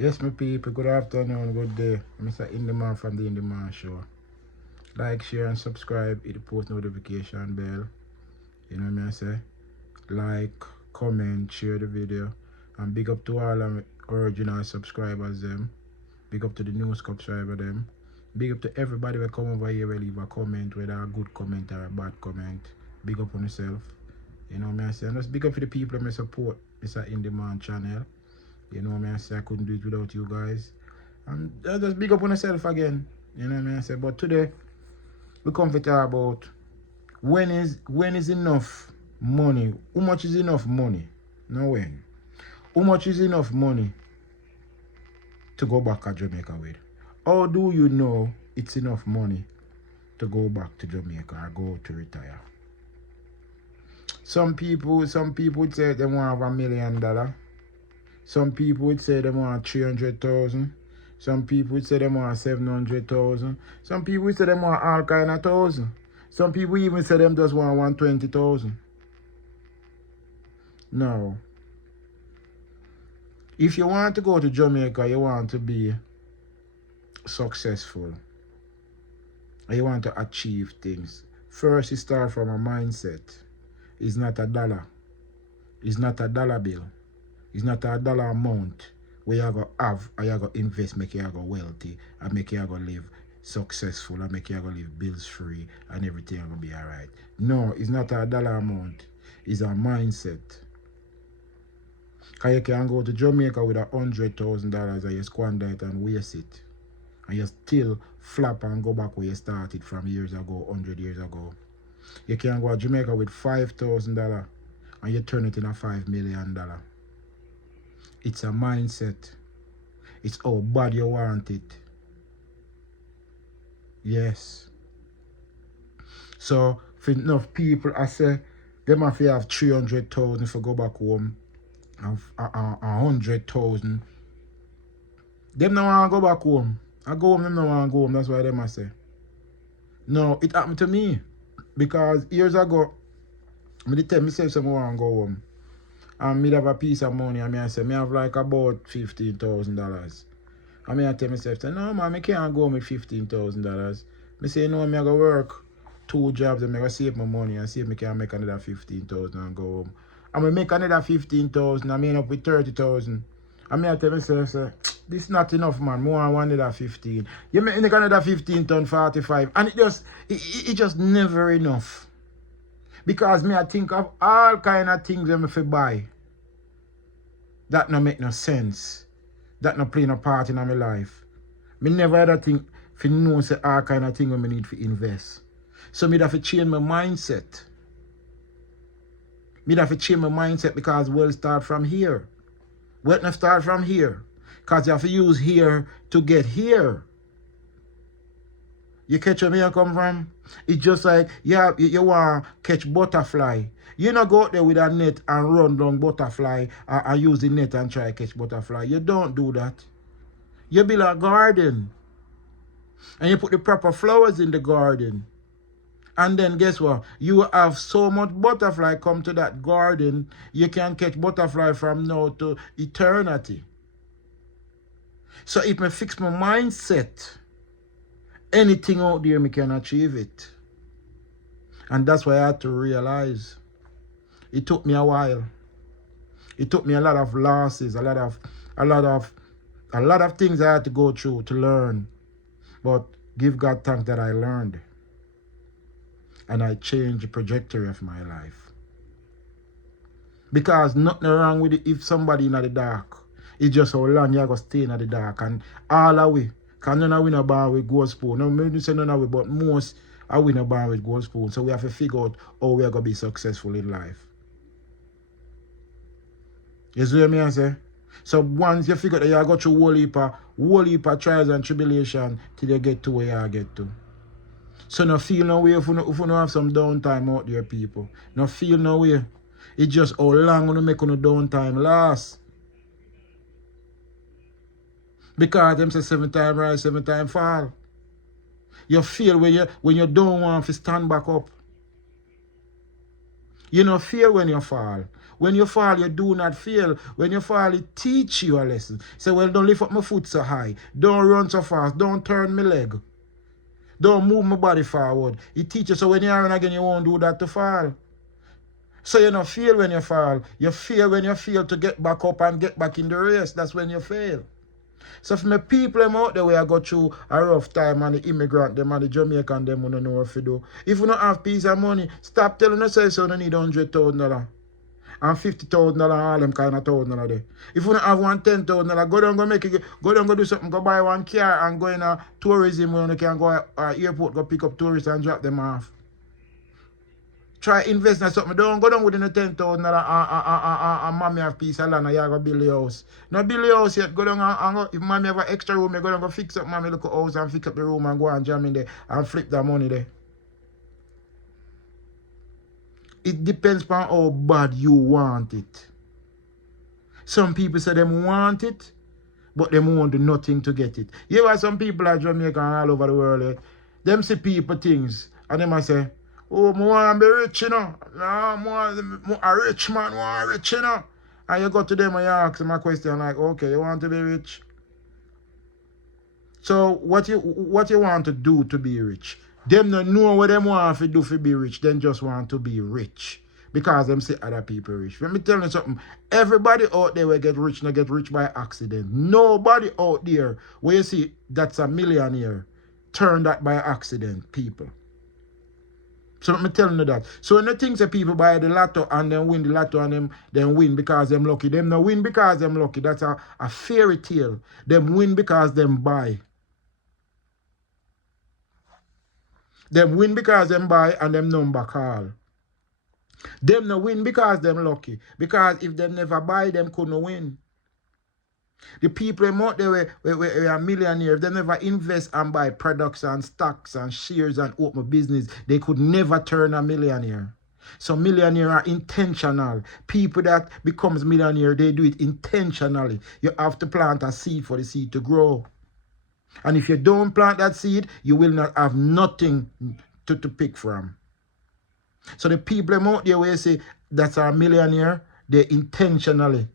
Yes, my people, good afternoon, good day. Mr. Indyman from the Indyman Show. Like, share, and subscribe. Hit the post notification bell. You know what I say? Like, comment, share the video. And big up to all of original subscribers them. Big up to the new subscriber them. Big up to everybody that come over here will leave a comment, whether a good comment or a bad comment. Big up on yourself. You know what I say? And just big up for the people that support Mr. Indyman channel. You know what I say? I couldn't do it without you guys. And I just big up on myself again. You know what I say? But today, we come to talk about when is enough money? How much is enough money? No when. How much is enough money to go back to Jamaica with? How do you know it's enough money to go back to Jamaica or go to retire? Some people would say they want $1 million. Some people would say they want 300,000. Some people would say they want 700,000. Some people would say they want all kind of thousand. Some people even say them just want 120,000. No. If you want to go to Jamaica, you want to be successful. You want to achieve things. First, you start from a mindset. It's not a dollar. It's not a dollar bill. It's not a dollar amount where you're going to have or you're going to invest, make you go wealthy, and make you go live successful, and make you go live bills free, and everything going to be all right. No, it's not a dollar amount. It's a mindset. Because you can go to Jamaica with $100,000 and you squander it and waste it. And you still flop and go back where you started from years ago, 100 years ago. You can go to Jamaica with $5,000 and you turn it in a $5 million. It's a mindset. It's how bad you want it. Yes. So, for enough people, I say, they must have 300,000 if you go back home. And 100,000. Them don't want to go back home. I go home, them don't want to go home. That's why they must say. No, it happened to me. Because years ago, I tell myself I want to go home. And me have a piece of money, and I say, me have like about $15,000. And I tell myself, no man, I can't go with $15,000. I say, no, I'm going to work 2 jobs and I'm going to save my money and see if I can make another 15,000 and go home. I'm going to make another 15,000, I'm end up with 30,000. And I tell myself, say, this is not enough, man. More I want another 15. You make another 15 ton 45. And it just never enough. Because me I think of all kind of things that I buy. That no make no sense. That no play no part in my life. Me never had a thing for know say all kind of thing I need to invest. So me have to change my mindset. Me have to change my mindset because we'll start from here. We'll not start from here. Because you have to use here to get here. You catch where me come from? It's just like you want to catch butterfly. You not go out there with a net and run down butterfly and use the net and try to catch butterfly. You don't do that. You build a garden. And you put the proper flowers in the garden. And then guess what? You have so much butterfly come to that garden, you can catch butterfly from now to eternity. So if I fix my mindset, anything out there, I can achieve it. And that's why I had to realize. It took me a while. It took me a lot of losses, a lot of things I had to go through to learn. But give God thanks that I learned. And I changed the trajectory of my life. Because nothing wrong with it if somebody in the dark. It's just how long you are going to stay in the dark. And all the way. Because none of we no born with gold spoon. No, maybe say none of we, but most are we no born with gold spoon. So we have to figure out how we are going to be successful in life. You see what I say? So once you figure that you go through whole heap of trials and tribulation till you get to where you get to. So no feel no way if you no have some downtime out there, people. No feel no way. It's just how long you make no downtime last. Because them say 7 times rise, 7 times fall. You feel when you don't want to stand back up. You don't feel when you fall. When you fall, you do not fail. When you fall, it teach you a lesson. Say, well, don't lift up my foot so high. Don't run so fast. Don't turn my leg. Don't move my body forward. It teaches so when you run again, you won't do that to fall. So you don't fail when you fall. You fail when you fail to get back up and get back in the race. That's when you fail. So for my people them out there where I go through a rough time and the immigrant them and the Jamaican them who don't know what to do. If you don't have piece of money, stop telling yourself so you don't need $100,000 and $50,000 all them kind of $1,000 there. If you don't have one $10,000, go down go make it, go down go do something, go buy one car and go in a tourism where you can go airport, go pick up tourists and drop them off. Try invest in something. Don't go down within the $10,000 and mommy have piece of land and you go build your house. Not build your house yet. Go down and go. If mommy have an extra room, you go down go fix up mommy look house and fix up the room and go and jam in there and flip that money there. It depends on how bad you want it. Some people say they want it, but they won't do nothing to get it. You know some people are Jamaican all over the world. Them see people things and they might say, oh, I want to be rich, you know. No, a rich man want rich, you know. And you go to them and you ask them a question like, okay, you want to be rich? So what you want to do to be rich? Them don't know what them want to do to be rich. Them just want to be rich. Because them see other people rich. Let me tell you something. Everybody out there will get rich by accident. Nobody out there where you see that's a millionaire turn that by accident, people. So let me tell you that. So when the things that people buy the lotto and then win the lotto and them win because them lucky. Them not win because them lucky. That's a fairy tale. Them win because them buy. Them win because them buy and them number call. Them not win because them lucky. Because if them never buy, them couldn't win. The people out there were a millionaire, if they never invest and buy products and stocks and shares and open a business, they could never turn a millionaire. So millionaires are intentional. People that becomes millionaire, they do it intentionally. You have to plant a seed for the seed to grow. And if you don't plant that seed, you will not have nothing to pick from. So the people out there where you say that's a millionaire, they intentionally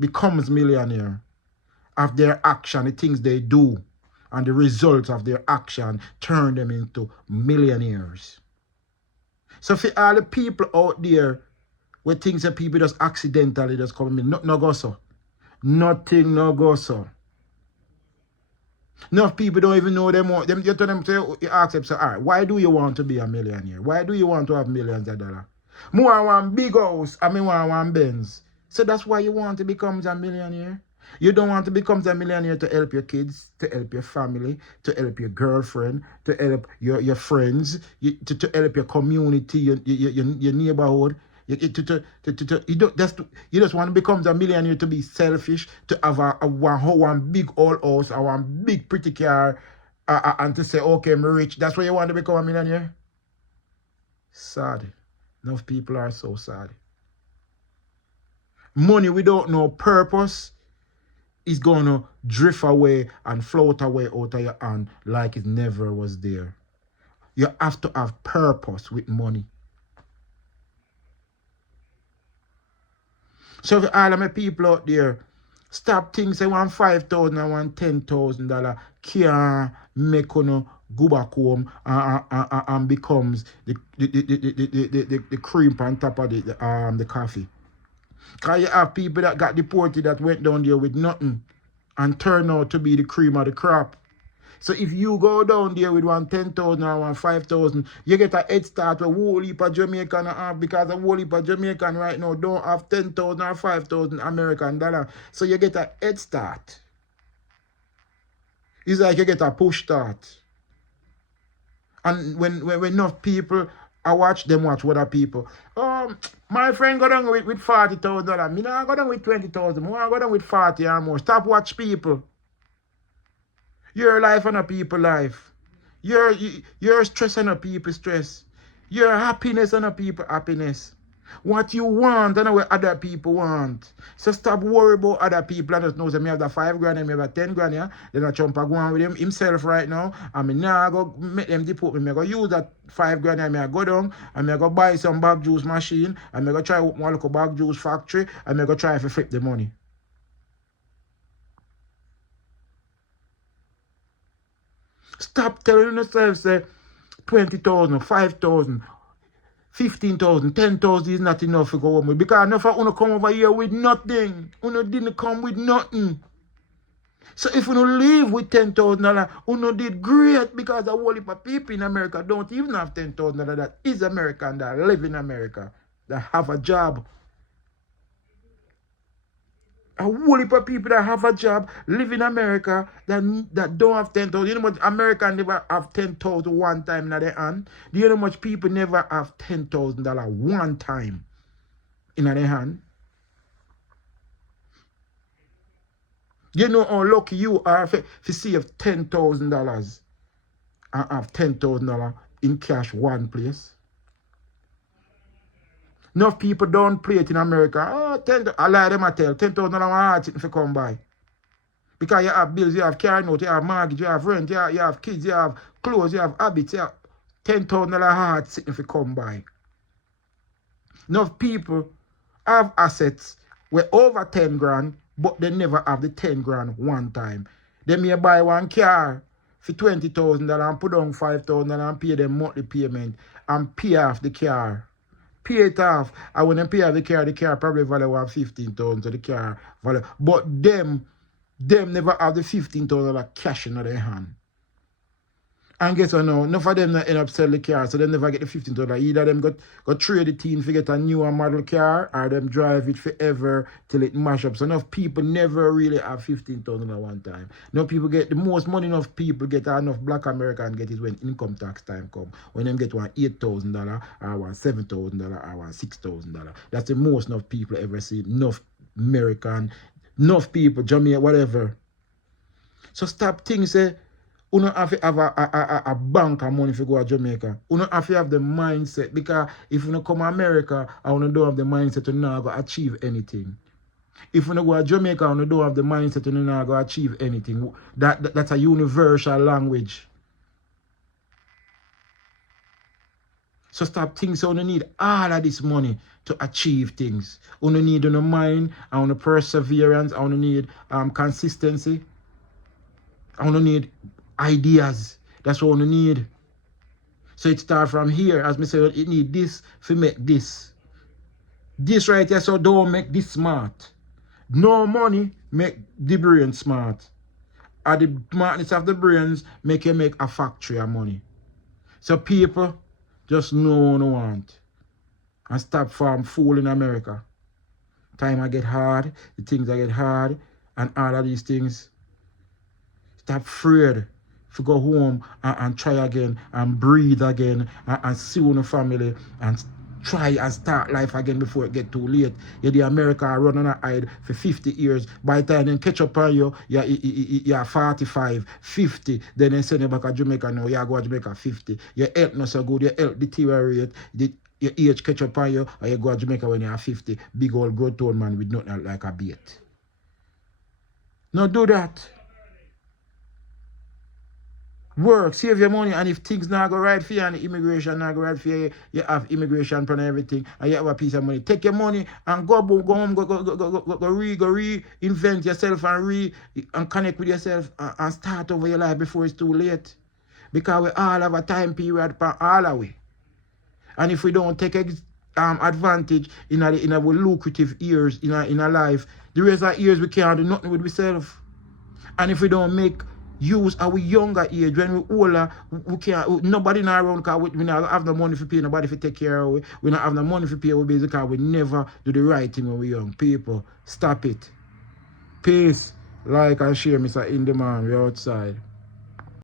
becomes millionaire of their action, the things they do, and the results of their action turn them into millionaires. So for all the people out there where things that people just accidentally just come in, nothing no go so. Nothing no go so. Enough people don't even know them. You tell them, you ask them, say, all right, why do you want to be a millionaire? Why do you want to have millions of dollars? More want big house, I mean want Benz. So that's why you want to become a millionaire. You don't want to become a millionaire to help your kids, to help your family, to help your girlfriend, to help your friends, to help your community, your neighborhood. You just want to become a millionaire to be selfish, to have one big old house, or one big pretty car, and to say, okay, I'm rich. That's why you want to become a millionaire? Sad. Enough people are so sad. Money without no purpose is going to drift away and float away out of your hand like it never was there. You have to have purpose with money. So for all of my people out there, stop thinking say one $5,000 and one $10,000 can't make you go back home and becomes the cream on top of the coffee. Because you have people that got deported that went down there with nothing and turn out to be the cream of the crop. So if you go down there with one $10,000 or one $5,000, you get a head start with a whole heap of Jamaican because a whole heap of Jamaican right now don't have 10,000 or 5,000 American dollars. So you get a head start. It's like you get a push start. And when enough people I watch other people. My friend go down with $40,000. Me not go down with 20,000. I go down with 40 or more. Stop watch people. Your life and a people life. Your stress and a people stress. Your happiness and a people happiness. What you want and what other people want. So stop worry about other people and just know that me have the 5 grand and me have the 10 grand, yeah. Then I jump and go on with himself right now. And me now go make them deport me. Me go use that 5 grand and me I go down and me I go buy some bag juice machine and me go try open one local bag juice factory and me go try to flip the money. Stop telling yourself say 20,000, 5,000. 15,000, 10,000 is not enough to go home with. Because enough of you come over here with nothing. You didn't come with nothing. So if you don't leave with $10,000, you did great because a whole heap of people in America don't even have $10,000 that is American, that live in America, that have a job. A whole heap of people that have a job, live in America, that don't have 10,000. You know how much Americans never have 10,000 one time in their hand? Do you know how much people never have $10,000 one time in their hand? You know how lucky you are if you save $10,000 and have $10,000 in cash one place? Enough people don't play it in America. Oh, 10, I lie them I tell. $10,000 hard if you come by. Because you have bills, you have car note, you have mortgage, you have rent, you have kids, you have clothes, you have habits. You have $10,000 hard if you come by. Enough people have assets where over 10 grand, but they never have the 10 grand one time. They may buy one car for $20,000 and put on $5,000 and pay them monthly payment and pay off the car. Pay it off. And when they pay off the car probably value 15,000 to the car value. But them never have the $15,000 cash in their hand. And guess what now? Enough of them not end up sell the car, so they never get the $15,000. Either them got trade the team to get a newer model car, or them drive it forever till it mash up. So enough people never really have $15,000 one time. Enough people get the most money enough people get enough black American get it when income tax time come. When them get one $8,000 or one $7,000 or one $6,000. That's the most enough people ever see. Enough American, enough people, Jamaica, whatever. So stop thinking say you don't have to have a bank of money if you go to Jamaica. You don't have to have the mindset. Because if you don't come to America, you don't have the mindset to not go achieve anything. If you don't go to Jamaica, you don't have the mindset to not go achieve anything. That's a universal language. So stop thinking so you need all of this money to achieve things. You need on the mind, on the perseverance, on need consistency. I don't need ideas. That's what we need. So it starts from here. As I said, it need this to make this. This right here, so don't make this smart. No money make the brain smart. And the smartness of the brains make you make a factory of money. So people just know what they want. And stop from fooling America. Time I get hard, the things I get hard, and all of these things. Stop afraid to go home and try again and breathe again and see your family and try and start life again before it get too late. The America are running a hide for 50 years. By the time they catch up on you, you're 45, 50. Then they send you back to Jamaica now. You go to Jamaica 50. Your health not so good. Your health deteriorate. Your age catch up on you, and you go to Jamaica when you're 50. Big old growth tone man with nothing like a bait. No, do that. Work, save your money, and if things not go right for you and the immigration not go right for you, you have immigration plan and everything, and you have a piece of money. Take your money and go home, go reinvent yourself and connect with yourself and start over your life before it's too late. Because we all have a time period for all of we. And if we don't take advantage in our lucrative years in our life, the rest of years we can't do nothing with ourselves. And if we don't make use our younger age, when we older, we can't, nobody in our around because we don't have no money for pay nobody for take care of we don't have no money for pay our bills because we never do the right thing when we're young. People, stop it. Peace. Like and share, Mr. Indyman. We're outside.